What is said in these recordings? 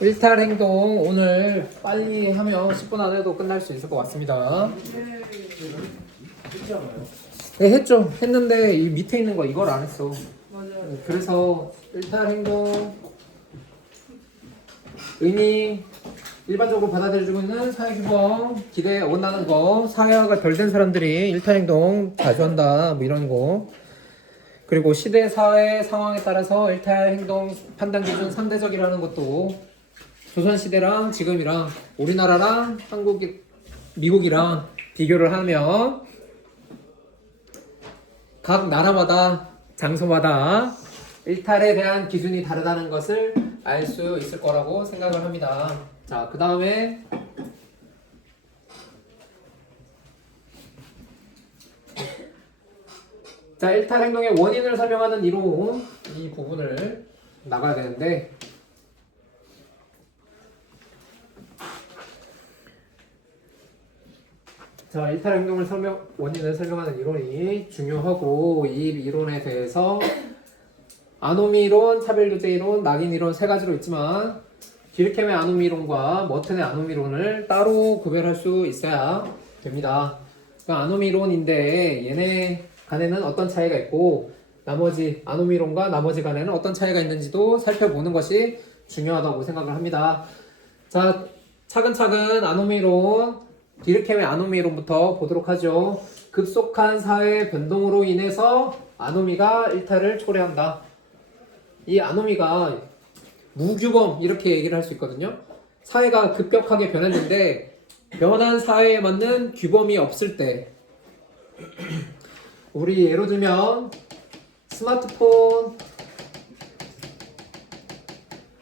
일탈 행동 오늘 빨리 하면 10분 안에도 끝날 수 있을 것 같습니다. 네, 했죠. 했는데 이 밑에 있는 거 이걸 안 했어. 맞아요. 그래서 일탈 행동 의미 일반적으로 받아들여지고 있는 사회규범 기대에 어긋나는 거, 사회화가 덜 된 사람들이 일탈 행동 자주 한다 뭐 이런 거. 그리고 시대 사회 상황에 따라서 일탈 행동 판단 기준 상대적이라는 것도 조선시대랑 지금이랑 우리나라랑 미국이랑 비교를 하면 각 나라마다 장소마다 일탈에 대한 기준이 다르다는 것을 알 수 있을 거라고 생각을 합니다. 자, 그 다음에 자, 일탈 행동의 원인을 설명하는 이론 이 부분을 나가야 되는데 자, 일탈 행동을 원인을 설명하는 이론이 중요하고 이 이론에 대해서 아노미 이론, 차별교제 이론, 낙인 이론 세 가지로 있지만 디르켐의 아노미 이론과 머튼의 아노미 이론을 따로 구별할 수 있어야 됩니다. 그 아노미 이론인데 얘네 간에는 어떤 차이가 있고 나머지 아노미 이론과 나머지 간에는 어떤 차이가 있는지도 살펴보는 것이 중요하다고 생각을 합니다. 자, 차근차근 아노미 이론 디르켐의 아노미 이론부터 보도록 하죠. 급속한 사회 변동으로 인해서 아노미가 일탈을 초래한다. 이 아노미가 무규범 이렇게 얘기를 할 수 있거든요. 사회가 급격하게 변했는데 변한 사회에 맞는 규범이 없을 때 우리 예로 들면 스마트폰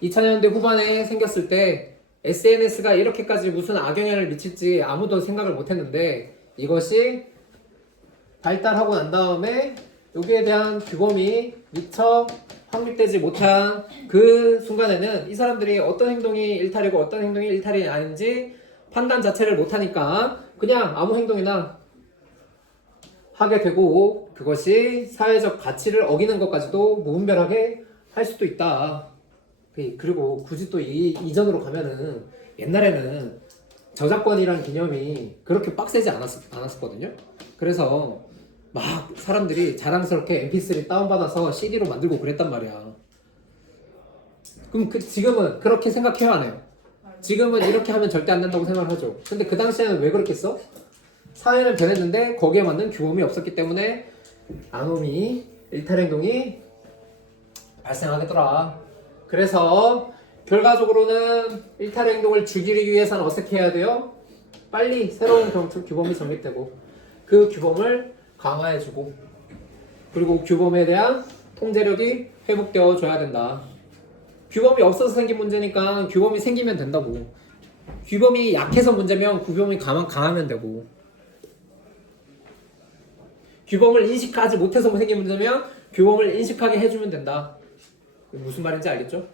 2000년대 후반에 생겼을 때 SNS가 이렇게까지 무슨 악영향을 미칠지 아무도 생각을 못했는데 이것이 발달하고 난 다음에 여기에 대한 규범이 미처 확립되지 못한 그 순간에는 이 사람들이 어떤 행동이 일탈이고 어떤 행동이 일탈이 아닌지 판단 자체를 못하니까 그냥 아무 행동이나 하게 되고 그것이 사회적 가치를 어기는 것까지도 무분별하게 할 수도 있다. 그리고 굳이 또 이전으로 가면은 옛날에는 저작권이란 개념이 그렇게 빡세지 않았었거든요. 그래서 막 사람들이 자랑스럽게 mp3 다운받아서 CD로 만들고 그랬단 말이야. 그럼 지금은 그렇게 생각해요, 안 해요? 지금은 이렇게 하면 절대 안 된다고 생각을 하죠. 근데 그 당시에는 왜 그렇게 했어? 사회는 변했는데 거기에 맞는 규범이 없었기 때문에 아노미, 일탈행동이 발생하겠더라. 그래서 결과적으로는 일탈행동을 죽이기 위해서는 어떻게 해야 돼요? 빨리 새로운 규범이 정립되고 그 규범을 강화해주고 그리고 규범에 대한 통제력이 회복되어 줘야 된다. 규범이 없어서 생긴 문제니까 규범이 생기면 된다고. 규범이 약해서 문제면 규범이 강하면 되고 규범을 인식하지 못해서 생긴 문제면 규범을 인식하게 해주면 된다. 무슨 말인지 알겠죠?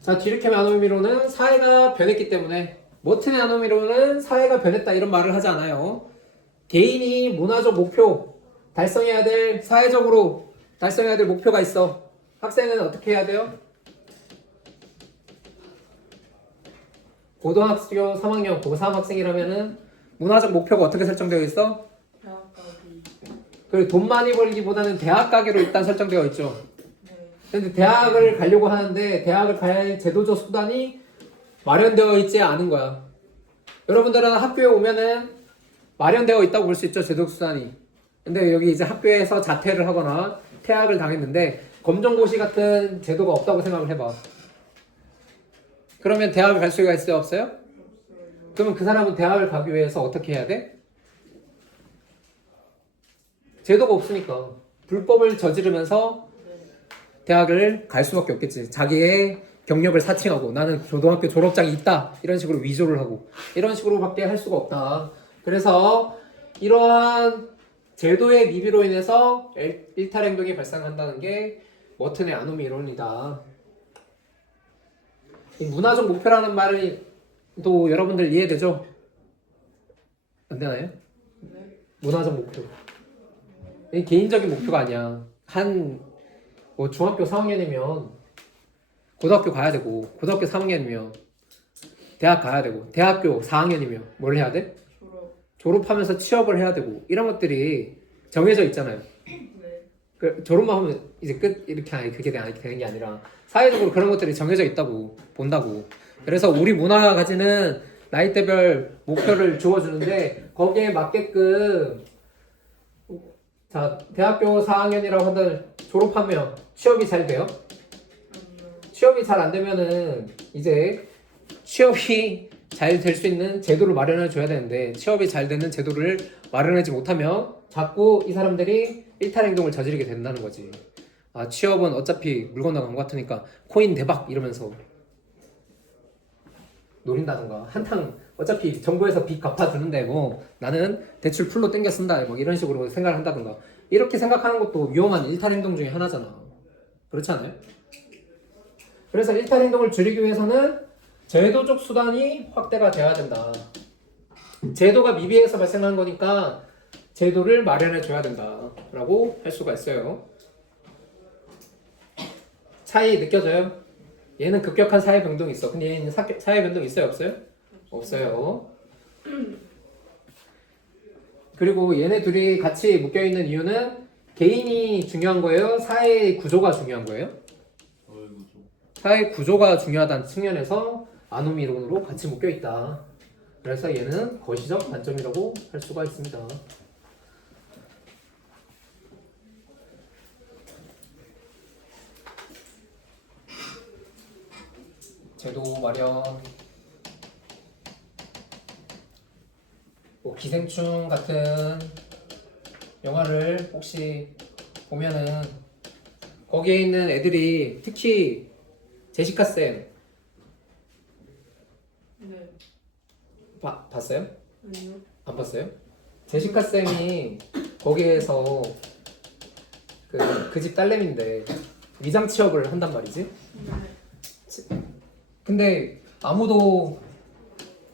자, 디르켐의 아노미로는 사회가 변했기 때문에 머튼의 아노미로는 사회가 변했다 이런 말을 하지 않아요. 개인이 문화적 목표 달성해야 될 사회적으로 달성해야 될 목표가 있어. 학생은 어떻게 해야 돼요? 고등학교 3학년 고3 학생이라면은 문화적 목표가 어떻게 설정되어 있어? 대학 가기. 그리고 돈 많이 벌기보다는 대학 가기로 일단 설정되어 있죠. 네. 근데 대학을 가려고 하는데 대학을 가야 할 제도적 수단이 마련되어 있지 않은 거야. 여러분들은 학교에 오면은 마련되어 있다고 볼 수 있죠, 제도적 수단이. 근데 여기 이제 학교에서 자퇴를 하거나 퇴학을 당했는데 검정고시 같은 제도가 없다고 생각을 해봐. 그러면 대학을 갈 수가 있어요, 없어요? 그러면 그 사람은 대학을 가기 위해서 어떻게 해야 돼? 제도가 없으니까 불법을 저지르면서 대학을 갈 수밖에 없겠지. 자기의 경력을 사칭하고 나는 고등학교 졸업장이 있다 이런 식으로 위조를 하고 이런 식으로밖에 할 수가 없다. 그래서 이러한 제도의 미비로 인해서 일탈 행동이 발생한다는 게 머튼의 아노미 이론이다. 이 문화적 목표라는 말이 또 여러분들 이해되죠? 안 되나요? 네. 문화적 목표. 이 개인적인 목표가 아니야. 한 뭐 중학교 4학년이면 고등학교 가야 되고 고등학교 3학년이면 대학 가야 되고 대학교 4학년이면 뭘 해야 돼? 졸업하면서 취업을 해야 되고 이런 것들이 정해져 있잖아요. 네. 그 졸업만 하면 이제 끝 이렇게 그게 되는 게 아니라 사회적으로 그런 것들이 정해져 있다고 본다고. 그래서 우리 문화가 가지는 나이대별 목표를 주어주는데 거기에 맞게끔 자 대학교 4학년이라고 한다 졸업하면 취업이 잘 돼요? 아니요. 취업이 잘 안 되면은 이제 취업이 잘 될 수 있는 제도를 마련해 줘야 되는데 취업이 잘 되는 제도를 마련하지 못하면 자꾸 이 사람들이 일탈 행동을 저지르게 된다는 거지. 아 취업은 어차피 물 건너간 것 같으니까 코인 대박 이러면서 노린다던가 한탕 어차피 정부에서 빚 갚아주는데 뭐 나는 대출 풀로 땡겨 쓴다 뭐 이런 식으로 생각을 한다던가 이렇게 생각하는 것도 위험한 일탈 행동 중에 하나잖아. 그렇지 않아요? 그래서 일탈 행동을 줄이기 위해서는 제도적 수단이 확대가 돼야 된다. 제도가 미비해서 발생한 거니까 제도를 마련해 줘야 된다라고 할 수가 있어요. 차이 느껴져요? 얘는 급격한 사회 변동이 있어. 근데 얘는 사회 변동이 있어요, 없어요? 없어요. 그리고 얘네 둘이 같이 묶여 있는 이유는 개인이 중요한 거예요? 사회 구조가 중요한 거예요? 사회 구조가 중요하다는 측면에서 아노미 이론으로 같이 묶여 있다. 그래서 얘는 거시적 관점이라고 할 수가 있습니다. 제도 마련. 뭐 기생충 같은 영화를 혹시 보면은 거기에 있는 애들이 특히 제시카 쌤 네. 봤어요? 아니요. 안 봤어요? 제시카 쌤이 거기에서 그 집 딸내미인데 위장 취업을 한단 말이지. 네. 근데 아무도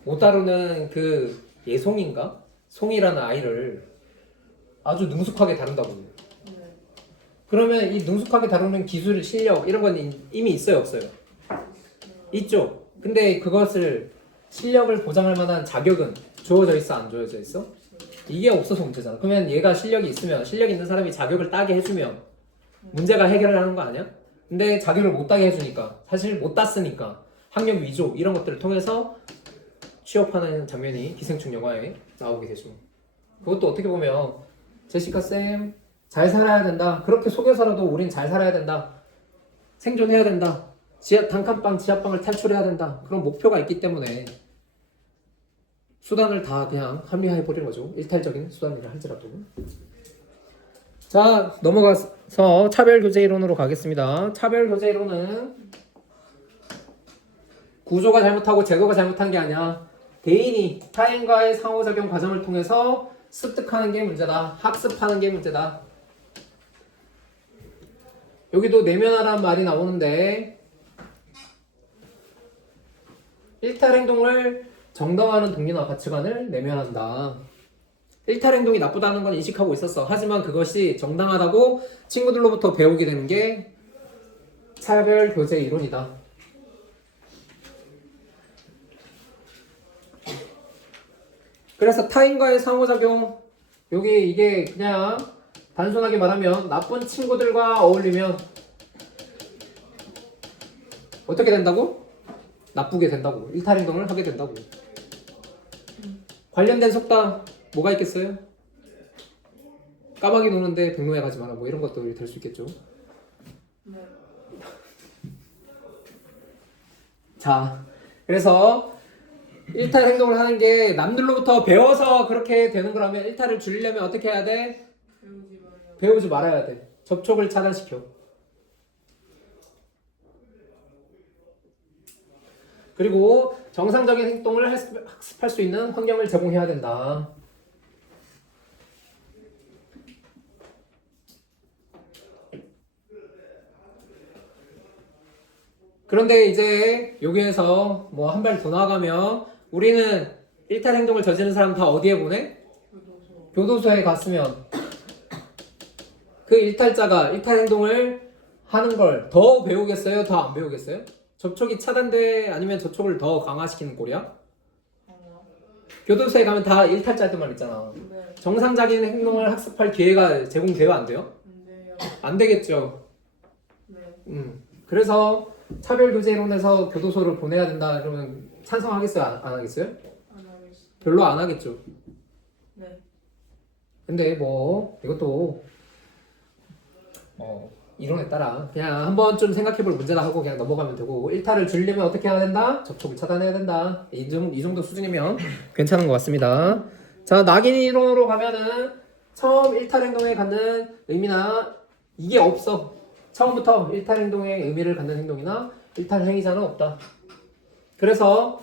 못 다루는 그 예송인가? 송이라는 아이를 아주 능숙하게 다룬다고. 네. 그러면 이 능숙하게 다루는 기술, 실력 이런 건 이미 있어요, 없어요? 있죠. 근데 그것을 실력을 보장할 만한 자격은 주어져 있어, 안 주어져 있어? 이게 없어서 문제잖아. 그러면 얘가 실력이 있으면 실력 있는 사람이 자격을 따게 해주면 문제가 해결을 하는 거 아니야? 근데 자격을 못 따게 해주니까 사실 못 땄으니까 학력 위조 이런 것들을 통해서 취업하는 장면이 기생충 영화에 나오게 되죠. 그것도 어떻게 보면 제시카 쌤 잘 살아야 된다. 그렇게 속여서라도 우린 잘 살아야 된다. 생존해야 된다. 단칸방 지하방을 탈출해야 된다. 그런 목표가 있기 때문에 수단을 다 그냥 합리화해버리는 거죠. 일탈적인 수단이라 할지라도. 자, 넘어가서 차별교제 이론으로 가겠습니다. 차별교제 이론은 구조가 잘못하고 제도가 잘못한 게 아니야. 개인이 타인과의 상호작용 과정을 통해서 습득하는 게 문제다. 학습하는 게 문제다. 여기도 내면화란 말이 나오는데 일탈 행동을 정당화하는 동기나 가치관을 내면한다. 일탈 행동이 나쁘다는 건 인식하고 있었어. 하지만 그것이 정당하다고 친구들로부터 배우게 되는 게 차별 교제 이론이다. 그래서 타인과의 상호작용 이게 그냥 단순하게 말하면 나쁜 친구들과 어울리면 어떻게 된다고? 나쁘게 된다고. 일탈 행동을 하게 된다고. 관련된 속담 뭐가 있겠어요? 까마귀 노는데 백로에 가지 마라 뭐 이런 것들이 될 수 있겠죠. 네. 자, 그래서 일탈 행동을 하는 게 남들로부터 배워서 그렇게 되는 거라면 일탈을 줄이려면 어떻게 해야 돼? 배우지 말아야 돼. 접촉을 차단시켜. 그리고 정상적인 행동을 학습할 수 있는 환경을 제공해야 된다. 그런데 이제 여기에서 뭐 한 발 더 나아가면 우리는 일탈 행동을 저지른 사람 다 어디에 보내? 교도소에 갔으면 그 일탈자가 일탈 행동을 하는 걸 더 배우겠어요? 더 안 배우겠어요? 접촉이 차단돼 아니면 접촉을 더 강화시키는 꼴이야? 강화. 교도소에 가면 다 일탈자들만 있잖아. 네. 정상적인 행동을 학습할 기회가 제공돼요, 안 돼요? 안 돼요. 안 되겠죠. 네. 그래서 차별교제이론에서 교도소를 보내야 된다 이러면 찬성하겠어요? 안 하겠어요? 안 하겠어. 별로 안 하겠죠. 네. 근데 뭐 이것도 이론에 따라 그냥 한번 좀 생각해볼 문제다 하고 그냥 넘어가면 되고 일탈을 줄이려면 어떻게 해야 된다? 접촉을 차단해야 된다. 이 정도 수준이면 괜찮은 것 같습니다. 자, 낙인 이론으로 가면은 처음 일탈 행동에 갖는 의미나 이게 없어. 처음부터 일탈 행동의 의미를 갖는 행동이나 일탈 행위자는 없다. 그래서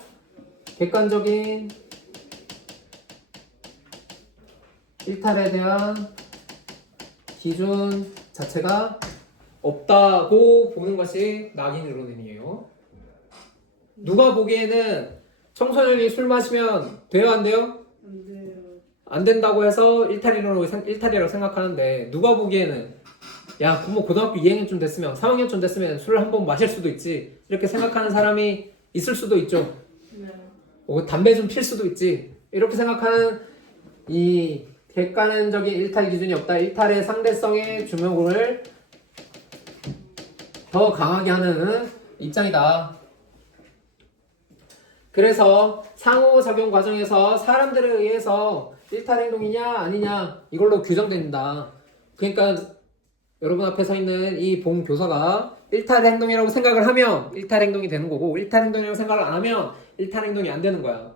객관적인 일탈에 대한 기준 자체가 없다고 보는 것이 낙인 이론이에요. 누가 보기에는 청소년이 술 마시면 돼요, 안 돼요? 안 돼요. 안 된다고 해서 일탈이라고 생각하는데 누가 보기에는 야, 뭐 고등학교 2학년쯤 됐으면 3학년쯤 됐으면 술 한 번 마실 수도 있지 이렇게 생각하는 사람이 있을 수도 있죠. 네. 담배 좀 필 수도 있지 이렇게 생각하는 이 객관적인 일탈 기준이 없다. 일탈의 상대성의 주목을 더 강하게 하는 입장이다. 그래서 상호작용 과정에서 사람들에 의해서 일탈 행동이냐 아니냐 이걸로 규정됩니다. 그러니까 여러분 앞에 서 있는 이 본 교사가 일탈 행동이라고 생각을 하면 일탈 행동이 되는 거고 일탈 행동이라고 생각을 안 하면 일탈 행동이 안 되는 거야.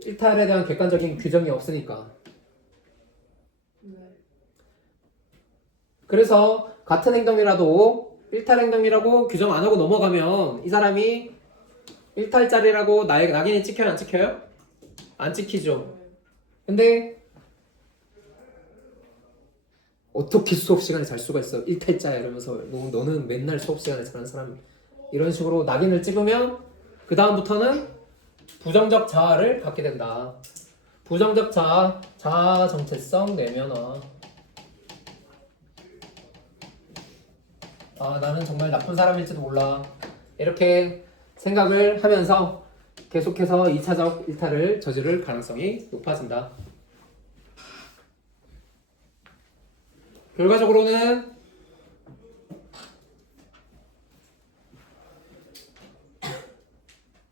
일탈에 대한 객관적인 규정이 없으니까. 네. 그래서 같은 행동이라도 일탈 행동이라고 규정 안 하고 넘어가면 이 사람이 일탈짜리라고 낙인이 찍혀요, 안 찍혀요? 안 찍히죠. 근데 어떻게 수업 시간에 잘 수가 있어? 일탈자야 이러면서 너는 맨날 수업 시간에 자는 사람 이런 식으로 낙인을 찍으면 그 다음부터는 부정적 자아를 갖게 된다. 부정적 자아, 자아 정체성 내면화. 아, 나는 정말 나쁜 사람일지도 몰라. 이렇게 생각을 하면서 계속해서 2차적 일탈을 저지를 가능성이 높아진다. 결과적으로는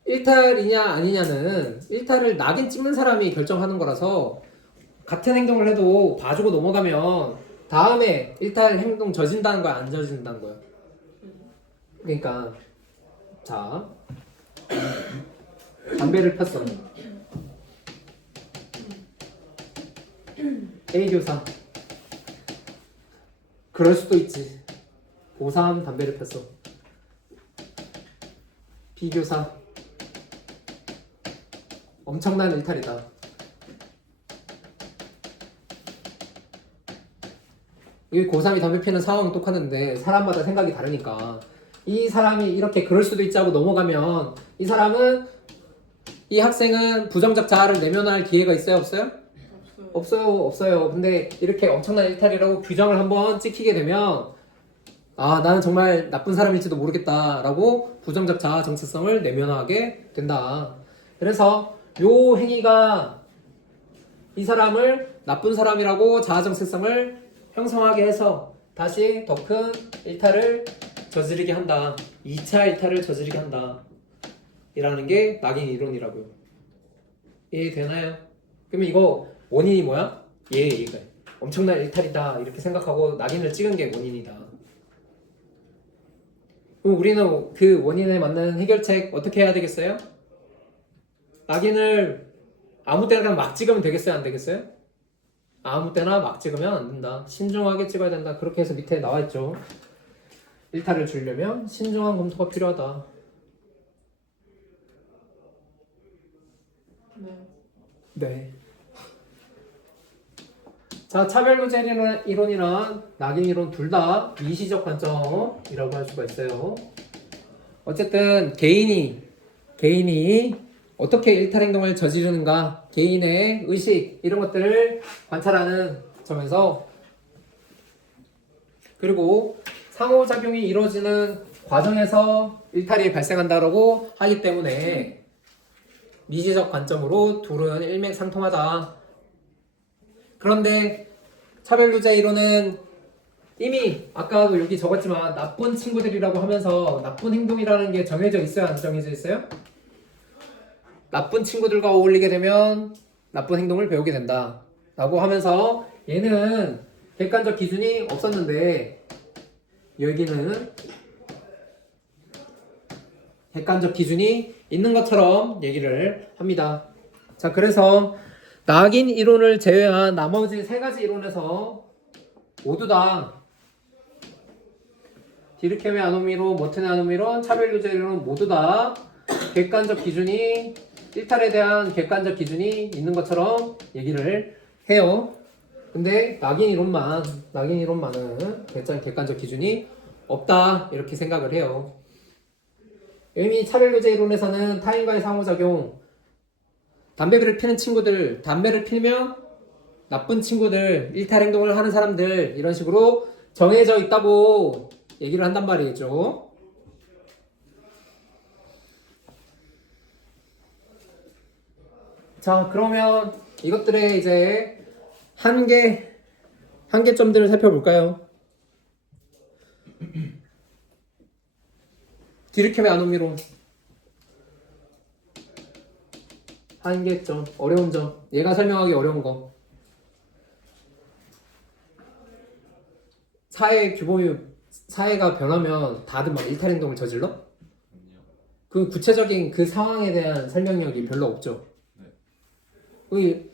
일탈이냐 아니냐는 일탈을 낙인 찍는 사람이 결정하는 거라서 같은 행동을 해도 봐주고 넘어가면 다음에 일탈 행동 저진다는 거야 안 저진다는 거야. 그러니까 자 담배를 폈어. A 교사 그럴 수도 있지. 고3 담배를 폈어. B 교사 엄청난 일탈이다. 이 고3이 담배 피는 상황은 똑같은데 사람마다 생각이 다르니까 이 사람이 이렇게 그럴 수도 있지 하고 넘어가면 이 사람은 이 학생은 부정적 자아를 내면할 기회가 있어요 없어요? 없어요. 근데 이렇게 엄청난 일탈이라고 규정을 한번 찍히게 되면 아 나는 정말 나쁜 사람일지도 모르겠다 라고 부정적 자아 정체성을 내면하게 된다. 그래서 요 행위가 이 사람을 나쁜 사람이라고 자아 정체성을 형성하게 해서 다시 더 큰 일탈을 저지르게 한다. 2차 일탈을 저지르게 한다. 이라는 게 낙인 이론이라고요. 이해되나요? 그러면 이거 원인이 뭐야? 얘가 엄청난 일탈이다 이렇게 생각하고 낙인을 찍은 게 원인이다. 그럼 우리는 그 원인에 맞는 해결책 어떻게 해야 되겠어요? 낙인을 아무 때나 그냥 막 찍으면 되겠어요? 안 되겠어요? 아무 때나 막 찍으면 안 된다. 신중하게 찍어야 된다. 그렇게 해서 밑에 나와 있죠. 일탈을 줄이려면 신중한 검토가 필요하다. 네. 자, 차별교제 이론이랑 낙인 이론 둘 다 미시적 관점이라고 할 수가 있어요. 어쨌든 개인이 어떻게 일탈 행동을 저지르는가, 개인의 의식 이런 것들을 관찰하는 점에서 그리고 상호작용이 이루어지는 과정에서 일탈이 발생한다라고 하기 때문에 미지적 관점으로 둘은 일맥상통하다. 그런데 차별유제 이론은 이미 아까도 여기 적었지만 나쁜 친구들이라고 하면서 나쁜 행동이라는 게 정해져 있어요? 안 정해져 있어요? 나쁜 친구들과 어울리게 되면 나쁜 행동을 배우게 된다 라고 하면서 얘는 객관적 기준이 없었는데 여기는 객관적 기준이 있는 것처럼 얘기를 합니다. 자, 그래서 낙인 이론을 제외한 나머지 세 가지 이론에서 모두 다 디르케메 아노미론, 모테네 아노미론, 차별유제 이론 모두 다 객관적 기준이 일탈에 대한 객관적 기준이 있는 것처럼 얘기를 해요. 근데 낙인 이론만은 객관적 기준이 없다 이렇게 생각을 해요. 이미 차별유제 이론에서는 타인과의 상호작용, 담배를 피는 친구들, 담배를 피면 나쁜 친구들, 일탈 행동을 하는 사람들 이런 식으로 정해져 있다고 얘기를 한단 말이죠. 자, 그러면 이것들의 이제 한계점들을 살펴볼까요? 디르케메 아노미론 한계점, 어려운 점, 얘가 설명하기 어려운 거. 사회가 변하면 다들 막 일탈 행동을 저질러? 그 구체적인 그 상황에 대한 설명력이 별로 없죠. 그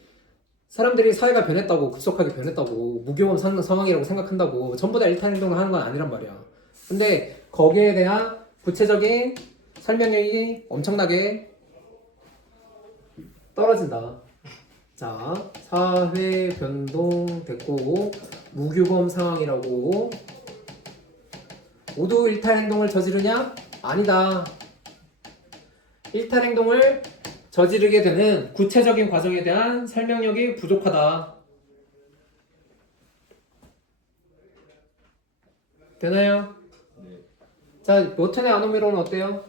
사람들이 사회가 변했다고, 급속하게 변했다고, 무경험 상황이라고 생각한다고 전부 다 일탈 행동을 하는 건 아니란 말이야. 근데 거기에 대한 구체적인 설명력이 엄청나게 떨어진다. 자, 사회 변동 됐고 무규범 상황이라고 모두 일탈 행동을 저지르냐? 아니다. 일탈 행동을 저지르게 되는 구체적인 과정에 대한 설명력이 부족하다. 되나요? 네. 자, 모테네 아노미론은 어때요?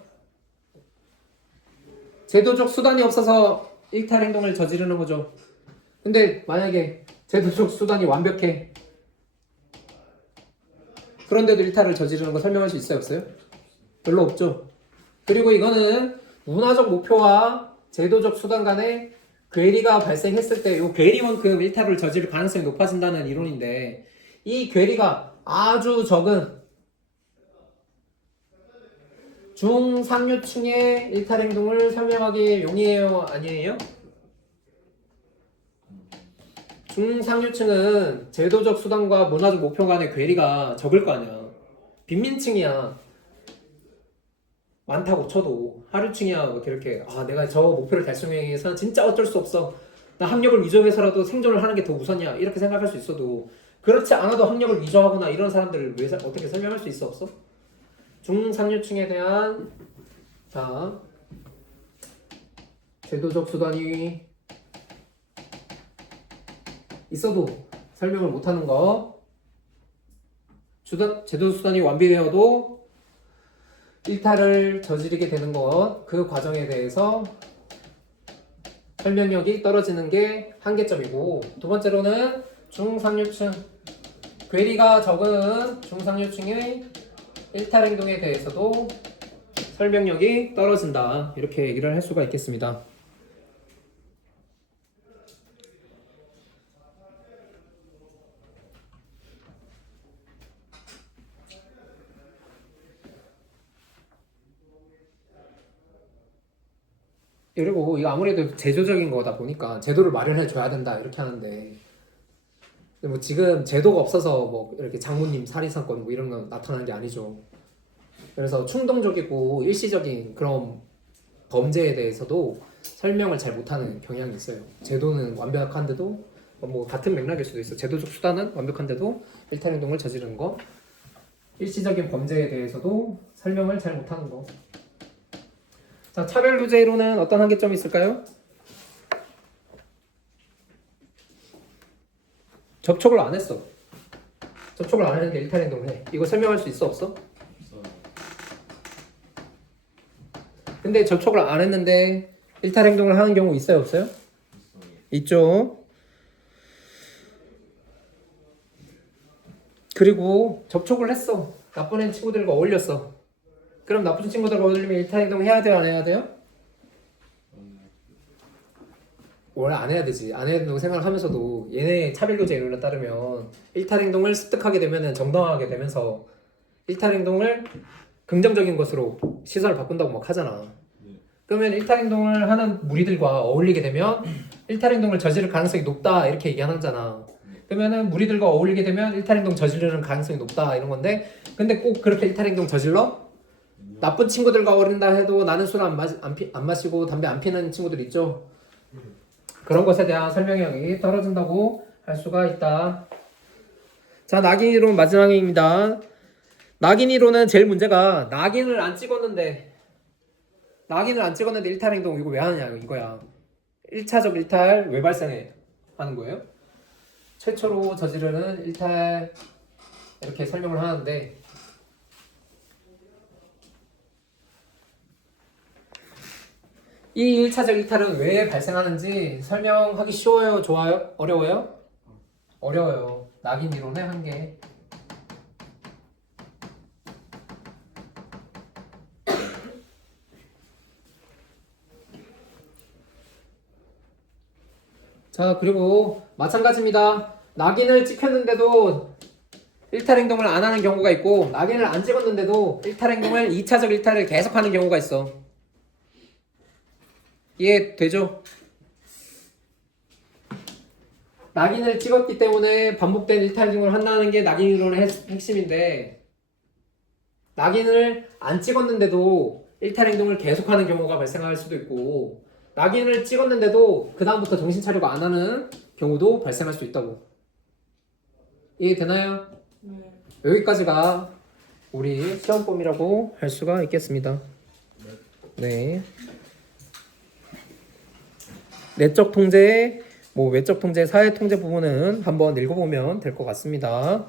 제도적 수단이 없어서 일탈 행동을 저지르는 거죠. 근데 만약에 제도적 수단이 완벽해. 그런데도 일탈을 저지르는 거 설명할 수 있어요? 없어요? 별로 없죠. 그리고 이거는 문화적 목표와 제도적 수단 간의 괴리가 발생했을 때 이 괴리만큼 일탈을 저지를 가능성이 높아진다는 이론인데 이 괴리가 아주 적은 중상류층의 일탈 행동을 설명하기 용이해요? 아니에요? 중상류층은 제도적 수단과 문화적 목표 간의 괴리가 적을 거 아니야. 빈민층이야. 많다고 쳐도 하류층이야 뭐 이렇게 내가 저 목표를 달성하기 위해서 진짜 어쩔 수 없어. 나 학력을 위조해서라도 생존을 하는 게 더 우선이야. 이렇게 생각할 수 있어도 그렇지 않아도 학력을 위조하거나 이런 사람들을 왜 어떻게 설명할 수 있어 없어? 중상류층에 대한 자 제도적 수단이 있어도 설명을 못하는 거 제도 수단이 완비되어도 일탈을 저지르게 되는 것 그 과정에 대해서 설명력이 떨어지는 게 한계점이고 두 번째로는 중상류층 괴리가 적은 중상류층의 일탈 행동에 대해서도 설명력이 떨어진다 이렇게 얘기를 할 수가 있겠습니다. 그리고 이거 아무래도 제도적인 거다 보니까 제도를 마련해 줘야 된다 이렇게 하는데 뭐 지금 제도가 없어서 뭐 이렇게 장모님 살인 사건 뭐 이런 거 나타나는 게 아니죠. 그래서 충동적이고 일시적인 그런 범죄에 대해서도 설명을 잘 못하는 경향이 있어요. 제도는 완벽한데도 뭐 같은 맥락일 수도 있어. 제도적 수단은 완벽한데도 일탈 행동을 저지르는 거, 일시적인 범죄에 대해서도 설명을 잘 못하는 거. 자, 차별유제 이론은 어떤 한계점이 있을까요? 접촉을 안 했어. 접촉을 안 하는데 일탈 행동을 해. 이거 설명할 수 있어 없어? 없어요. 근데 접촉을 안 했는데 일탈 행동을 하는 경우 있어요 없어요? 있어요. 있죠. 그리고 접촉을 했어. 나쁜 애 친구들과 어울렸어. 그럼 나쁜 친구들과 어울리면 일탈 행동 해야 돼요 안 해야 돼요? 원래 안 해야 되지. 안 해야 된다고 생각을 하면서도 얘네 차별교제 이론에 따르면 일탈 행동을 습득하게 되면 정당하게 되면서 일탈 행동을 긍정적인 것으로 시선을 바꾼다고 막 하잖아. 네. 그러면 일탈 행동을 하는 무리들과 어울리게 되면 일탈 행동을 저지를 가능성이 높다 이렇게 얘기하잖아. 그러면은 무리들과 어울리게 되면 일탈 행동 저지르는 가능성이 높다 이런 건데, 근데 꼭 그렇게 일탈 행동 저질러? 나쁜 친구들과 어울린다 해도 나는 술 안 마시고 담배 안 피는 친구들 있죠. 그런 것에 대한 설명력이 떨어진다고 할 수가 있다. 자, 낙인 이론 마지막입니다. 낙인 이론은 제일 문제가 낙인을 안 찍었는데 일탈 행동 이거 왜 하느냐 이거야. 1차적 일탈 왜 발생해? 하는 거예요. 최초로 저지르는 일탈 이렇게 설명을 하는데, 이 1차적 일탈은 왜 발생하는지 설명하기 쉬워요? 좋아요? 어려워요? 어려워요. 낙인 이론의 한계. 자, 그리고 마찬가지입니다. 낙인을 찍혔는데도 일탈 행동을 안 하는 경우가 있고, 낙인을 안 찍었는데도 일탈 행동을 2차적 일탈을 계속하는 경우가 있어. 이해되죠? 낙인을 찍었기 때문에 반복된 일탈 행동을 한다는 게 낙인 이론의 핵심인데, 낙인을 안 찍었는데도 일탈 행동을 계속하는 경우가 발생할 수도 있고, 낙인을 찍었는데도 그 다음부터 정신 차리고 안 하는 경우도 발생할 수 있다고. 이해되나요? 네. 여기까지가 우리 시험범위라고 할 수가 있겠습니다. 네. 내적 통제, 외적 통제, 사회 통제 부분은 한번 읽어보면 될 것 같습니다.